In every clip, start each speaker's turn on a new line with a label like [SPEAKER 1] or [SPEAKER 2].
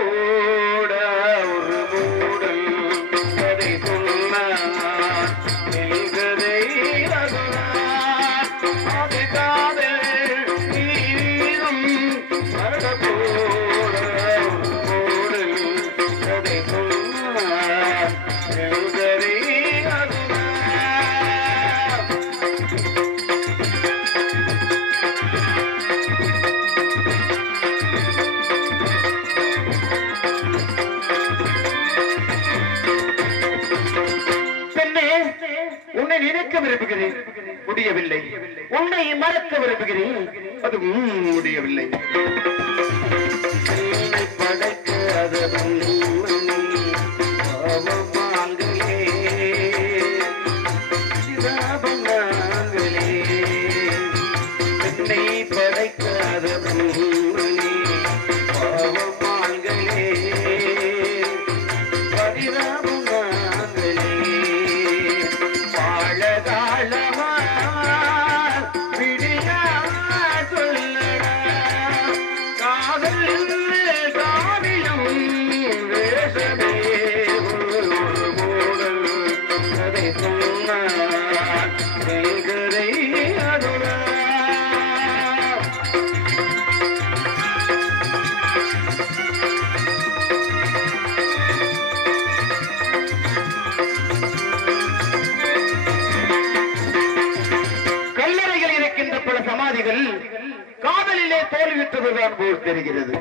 [SPEAKER 1] Hey. உன்னை இணைக்க விரும்புகிறேன். முடியவில்லை. உன்னை மறக்க விரும்புகிறேன். அது முடியவில்லை. படைக்க அது சமாதிகள் காதலிலே தோல்வியுற்றதுதான் போல் தெரிகிறது.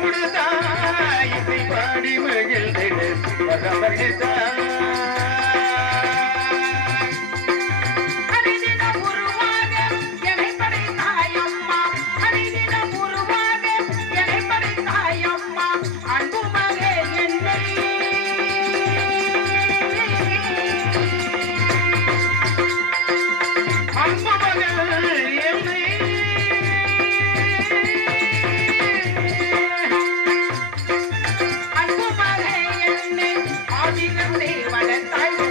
[SPEAKER 2] வரம் இசை பாடி மகிழ்ந்திட. வரமளித்தாய் and I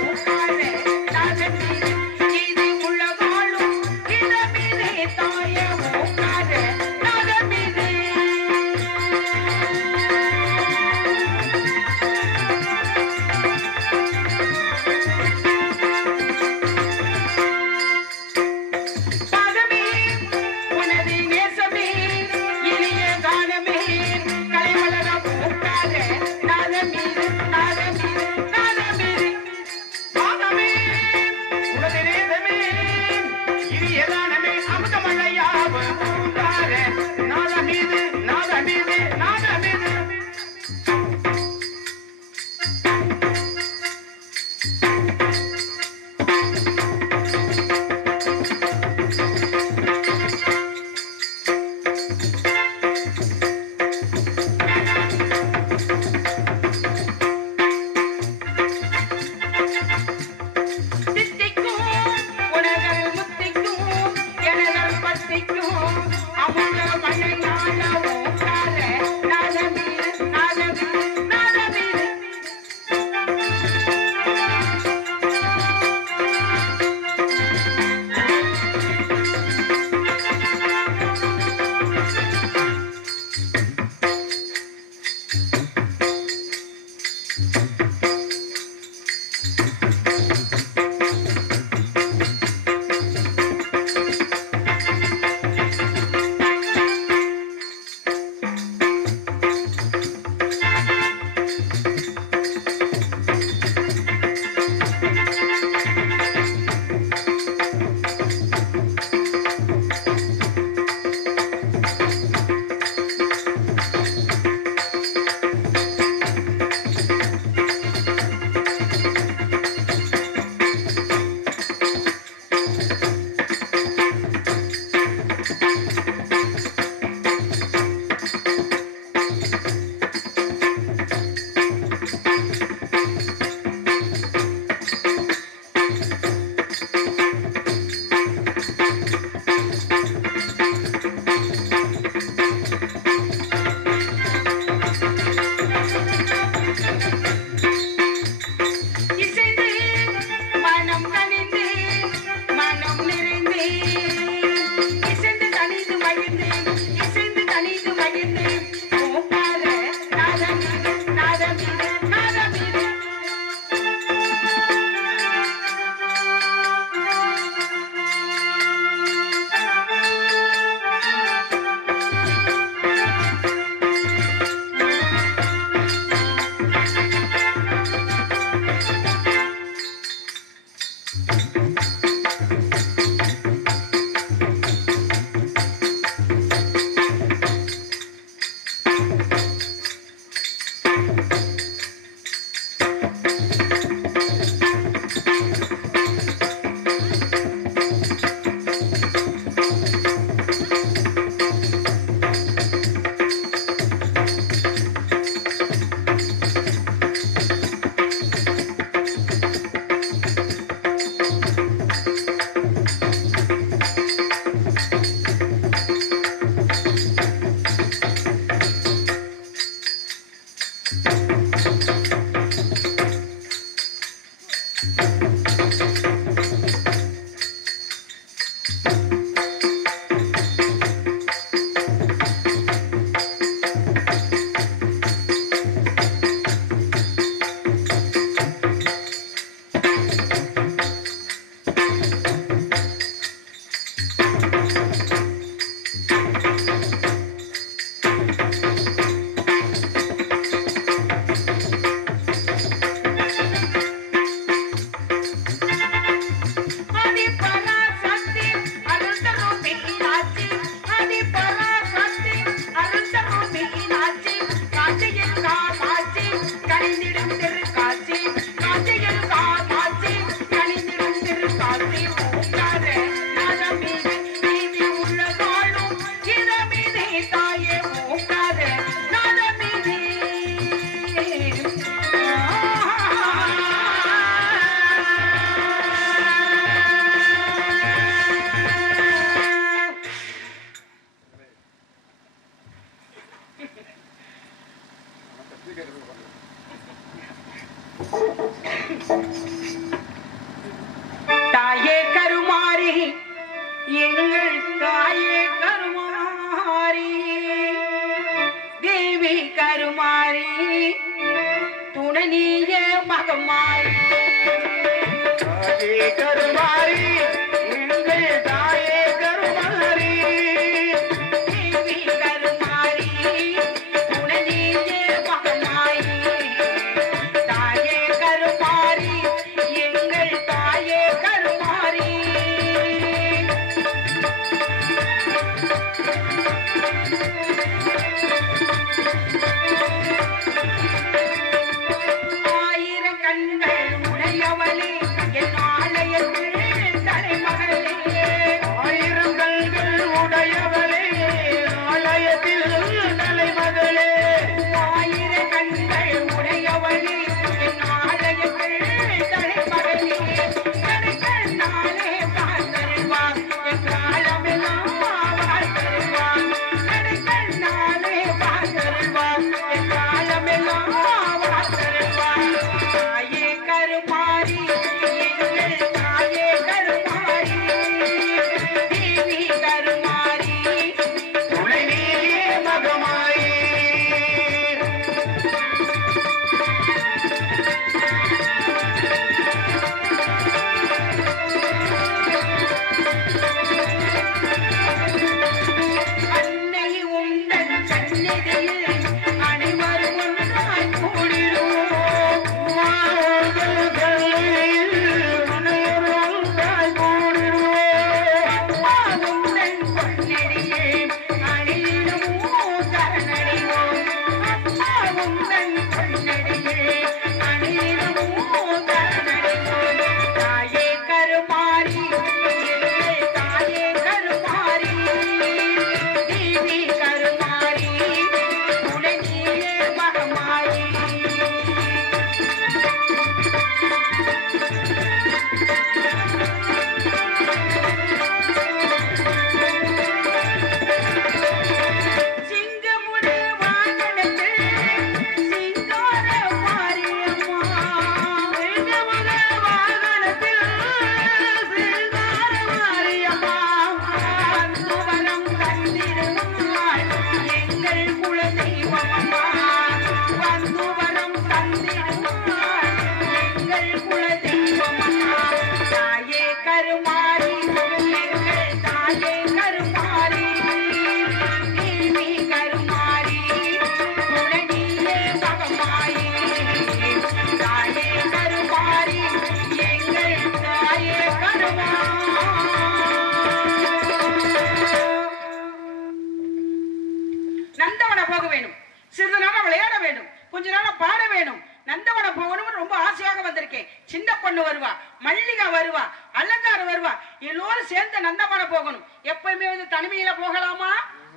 [SPEAKER 2] நந்தவன போகணும். எப்பயுமே வந்து தனிமையில போகலாமா?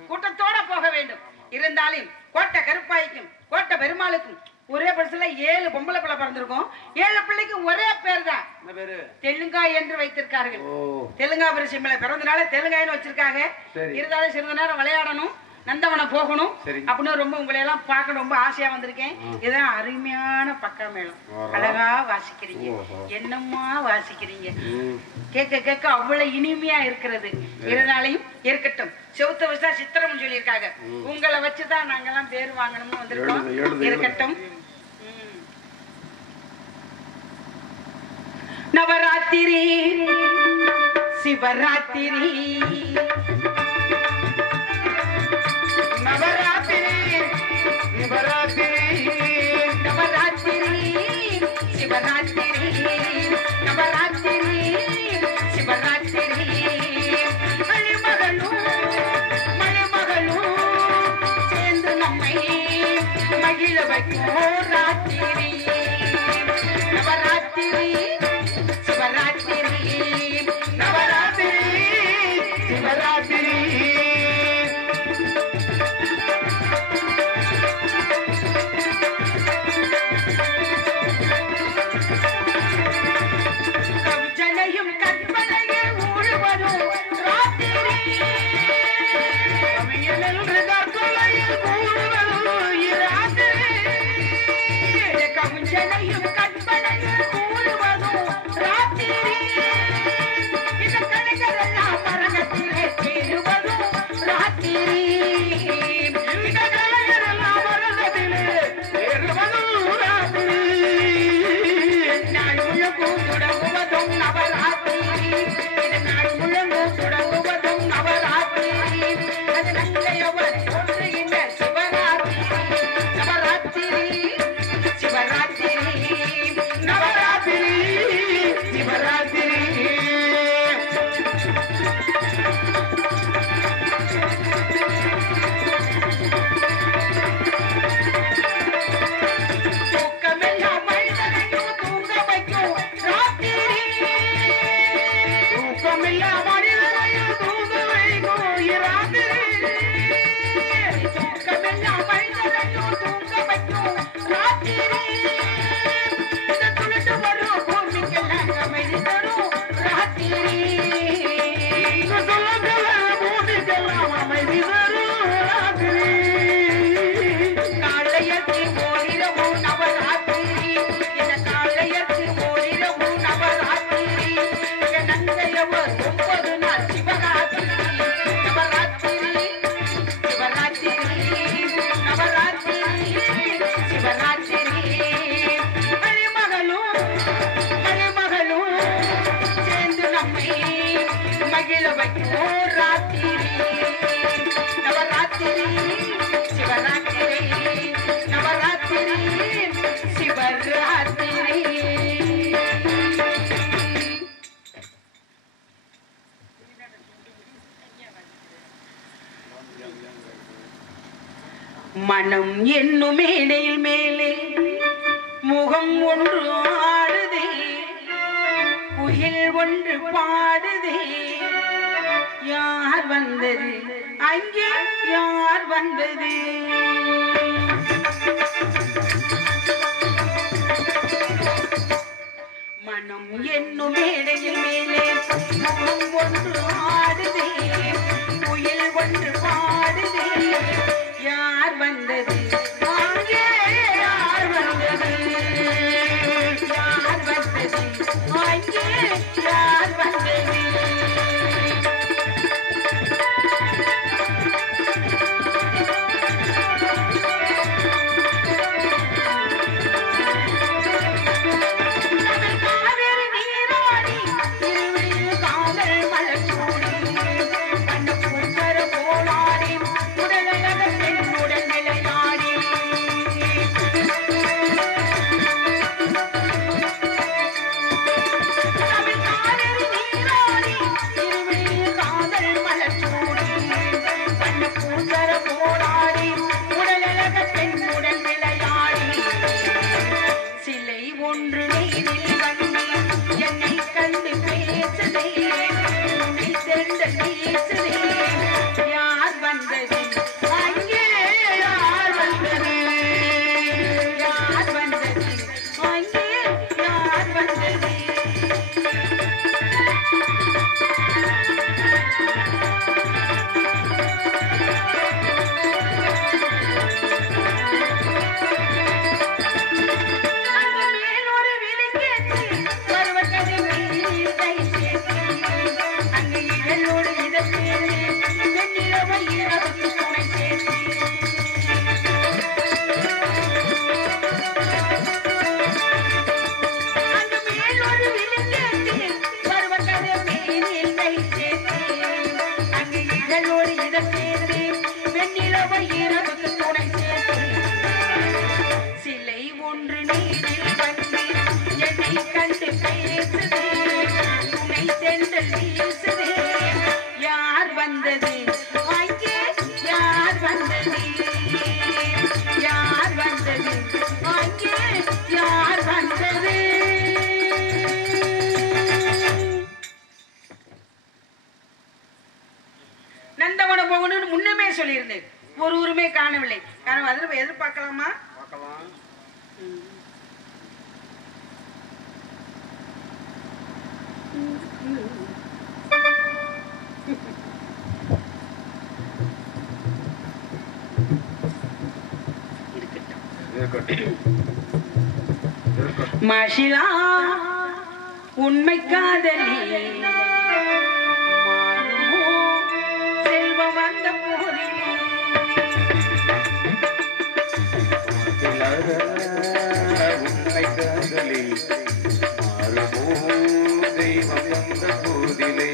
[SPEAKER 2] கூட்டத்தோட போக வேண்டும். இருந்தாலும் கோட்டை கருப்பாய்க்கும் கோட்டை பெருமாளுக்கும் ஒரே பரிசுல ஏழு பொம்பளை பிள்ளை பிறந்திருக்கும். ஏழு பிள்ளைக்கும் ஒரே பேர் தான். தெலுங்கா என்று வைத்திருக்கார்கள்.
[SPEAKER 1] தெலுங்கா
[SPEAKER 2] பரிசு பிள்ளை பிறந்தனால தெலுங்காயின்னு வச்சிருக்காங்க. இருந்தாலும் சிறிது நேரம் விளையாடணும். நந்தவனம் போகணும். அப்படின்னு ரொம்ப உங்களை எல்லாம் பார்க்க ரொம்ப ஆசையா வந்திருக்கேன். இதான் அருமையான பக்கம்
[SPEAKER 1] மேலும்
[SPEAKER 2] அழகா வாசிக்கிறீங்க. என்னம்மா வாசிக்கிறீங்க? கேட்க கேட்க அவ்வளவு இனிமையா இருக்கிறது. இருந்தாலையும் இருக்கட்டும். செவுத்த வச்சா சித்திரம் சொல்லியிருக்காங்க. உங்களை வச்சுதான் நாங்கெல்லாம் பேர் வாங்கணும்னு வந்திருக்கோம். இருக்கட்டும். Navaratri Shivaratri. Jenna, you've got அகில வைக்கோ ராத்திரி. நவராத்திரி சிவராத்திரி.
[SPEAKER 1] நவராத்திரி சிவராத்திரி.
[SPEAKER 2] மனம் என்னும் மேடையில் மேலே முகம் ஒன்று ஆடுதே. புயல் ஒன்று பாடுதே. யார் வந்தது? அங்கே யார் வந்தது? மனம் என்னும் மேடையில் மேலே மனம் ஒன்று ஆடுதே புயல் ஒன்று பாடுதே. யார் வந்தது? நந்தவன போகணும்னு முன்னமே சொல்லியிருந்தேன். ஒரு ஊருமே காணவில்லை. காரணம் அதில் எதிர்பார்க்கலாமா? மஷிலா உண்மை காதலி.
[SPEAKER 1] மனதகலே மாறுமோ தெய்வம் வந்த போதிலே.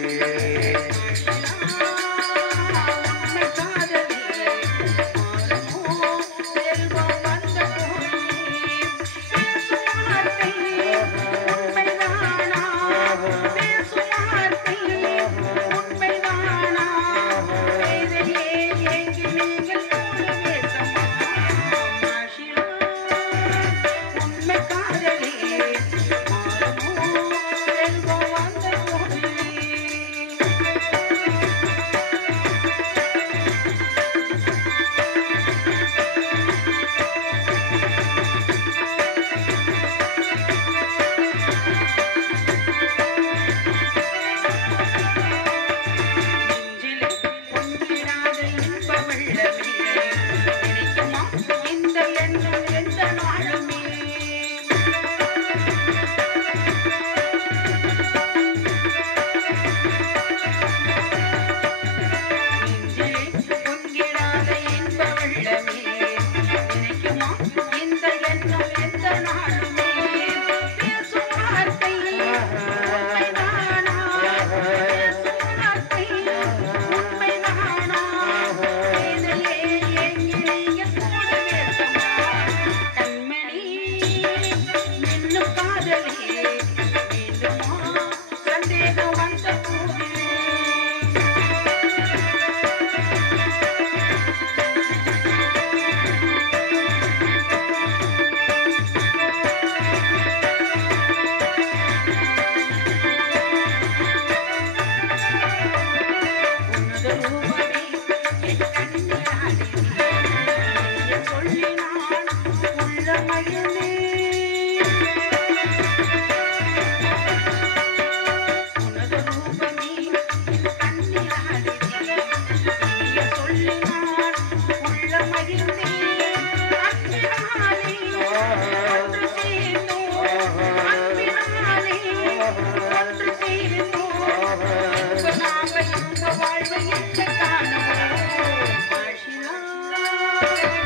[SPEAKER 2] உண்மை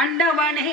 [SPEAKER 2] ஆண்டவனே